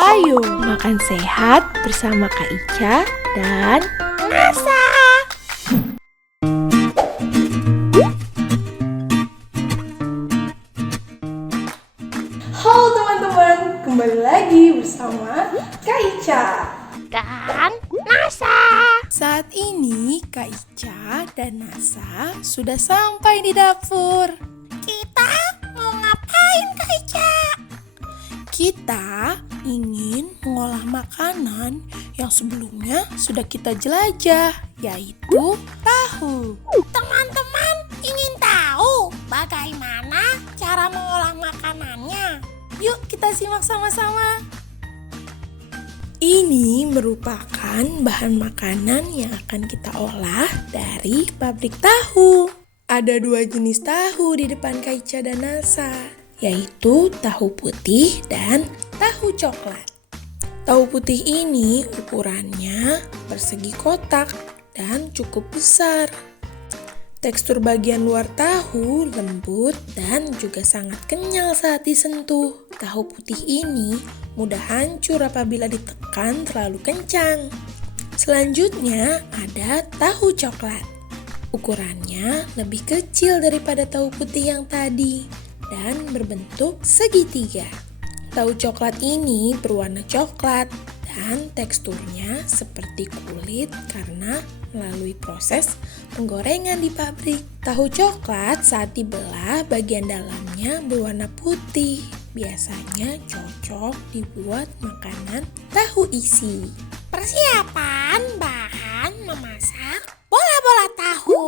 Ayo makan sehat bersama Kak Ica dan Nasa. Halo teman-teman, kembali lagi bersama Kak Ica Dan Nasa. Saat ini Kak Ica dan Nasa sudah sampai di dapur. Kita mau ngapain, Kak Ica? Kita ingin mengolah makanan yang sebelumnya sudah kita jelajah, yaitu tahu. Teman-teman ingin tahu bagaimana cara mengolah makanannya? Yuk kita simak sama-sama. Ini merupakan bahan makanan yang akan kita olah dari pabrik tahu. Ada 2 jenis tahu di depan Kak Ica dan Nasa, yaitu tahu putih dan tahu coklat. Tahu putih ini ukurannya persegi kotak dan cukup besar. Tekstur bagian luar tahu lembut dan juga sangat kenyal saat disentuh. Tahu putih ini mudah hancur apabila ditekan terlalu kencang. Selanjutnya ada tahu coklat. Ukurannya lebih kecil daripada tahu putih yang tadi dan berbentuk segitiga. Tahu coklat ini berwarna coklat dan teksturnya seperti kulit karena melalui proses penggorengan di pabrik. Tahu coklat saat dibelah bagian dalamnya berwarna putih. Biasanya cocok dibuat makanan tahu isi. Persiapan bahan memasak bola-bola tahu.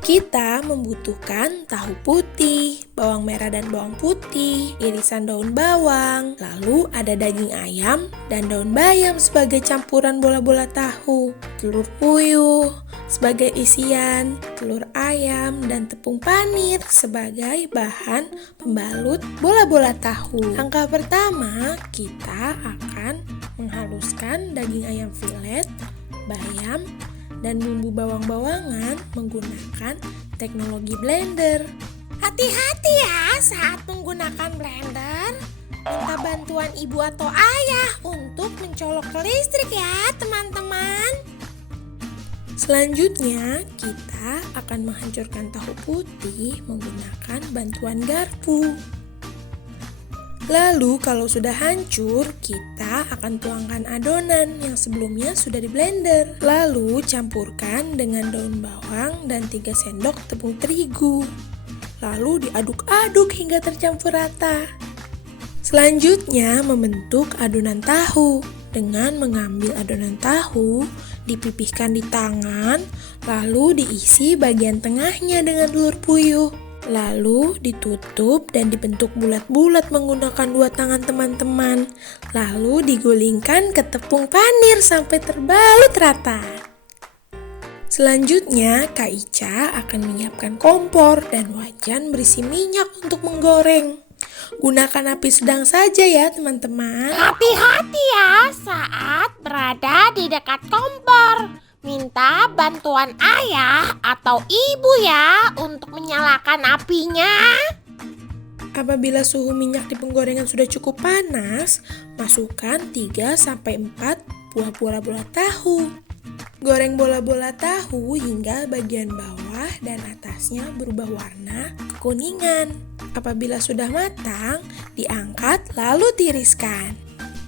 Kita membutuhkan tahu putih, bawang merah dan bawang putih, irisan daun bawang, lalu ada daging ayam dan daun bayam sebagai campuran bola-bola tahu, telur puyuh sebagai isian, telur ayam dan tepung panir sebagai bahan pembalut bola-bola tahu. Langkah pertama, kita akan menghaluskan daging ayam filet, bayam, dan bumbu bawang-bawangan menggunakan teknologi blender. Hati-hati ya saat menggunakan blender. Minta bantuan ibu atau ayah untuk mencolok ke listrik ya teman-teman. Selanjutnya kita akan menghancurkan tahu putih menggunakan bantuan garpu. Lalu kalau sudah hancur, kita akan tuangkan adonan yang sebelumnya sudah di blender. Lalu campurkan dengan daun bawang dan 3 sendok tepung terigu. Lalu diaduk-aduk hingga tercampur rata. Selanjutnya membentuk adonan tahu. Dengan mengambil adonan tahu, dipipihkan di tangan, lalu diisi bagian tengahnya dengan telur puyuh. Lalu ditutup dan dibentuk bulat-bulat menggunakan 2 tangan teman-teman. Lalu digulingkan ke tepung panir sampai terbalut rata. Selanjutnya Kak Ica akan menyiapkan kompor dan wajan berisi minyak untuk menggoreng. Gunakan api sedang saja ya teman-teman. Hati-hati ya saat berada di dekat kompor. Minta bantuan ayah atau ibu ya untuk menyalakan apinya. Apabila suhu minyak di penggorengan sudah cukup panas, masukkan 3-4 buah bola-bola tahu. Goreng bola-bola tahu hingga bagian bawah dan atasnya berubah warna kekuningan. Apabila sudah matang, diangkat lalu tiriskan.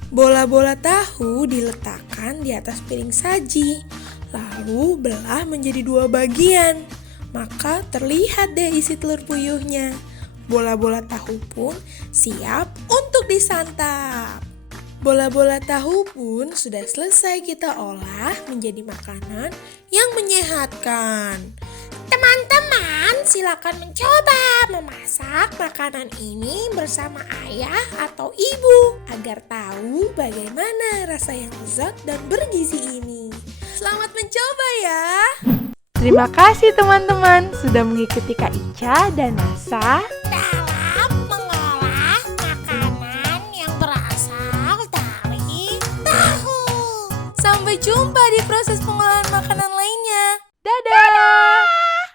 Bola-bola tahu diletakkan di atas piring saji. Lalu belah menjadi 2 bagian, maka terlihat deh isi telur puyuhnya. Bola-bola tahu pun siap untuk disantap. Bola-bola tahu pun sudah selesai kita olah menjadi makanan yang menyehatkan. Teman-teman silakan mencoba memasak makanan ini bersama ayah atau ibu agar tahu bagaimana rasa yang lezat dan bergizi ini. Selamat mencoba ya! Terima kasih teman-teman sudah mengikuti Kak Ica dan Nasa Dalam mengolah makanan yang berasal dari tahu. Sampai jumpa di proses pengolahan makanan lainnya. Dadah!